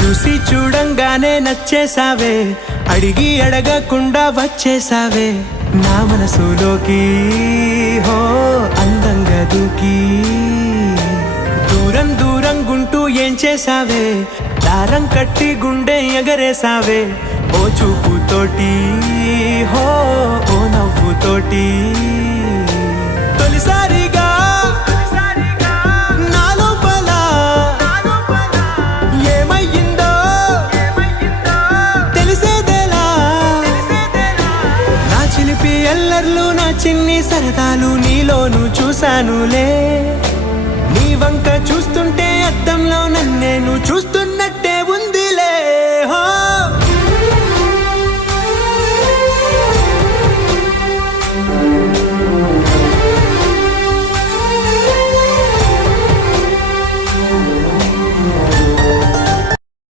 చూసి చూడంగానే నచ్చేసావే, అడిగి అడగకుండా వచ్చేసావే నా మనసులోకి. హో అందంగా దూకి దూరం దూరం గుంటూ ఏం చేసావే, దారం కట్టి గుండె ఎగరేసావే ఓ చూపుతోటి. హో ఓ నవ్వుతోటి తొలిసారిగా నా లోపల ఏమయ్యిందో తెలిసేదేలా. నా చిలిపి ఎల్లర్లు నా చిన్ని సరదాలు నీలోను చూశానులే. నీ వంక చూస్తుంటే అద్దంలో నన్నేను చూస్తూ